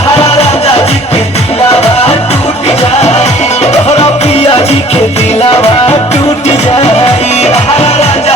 तहरा राजा जी के दिलावा टूट जाई, तोहरा पिया जी के दिलावा टूट जाई, तहरा राजा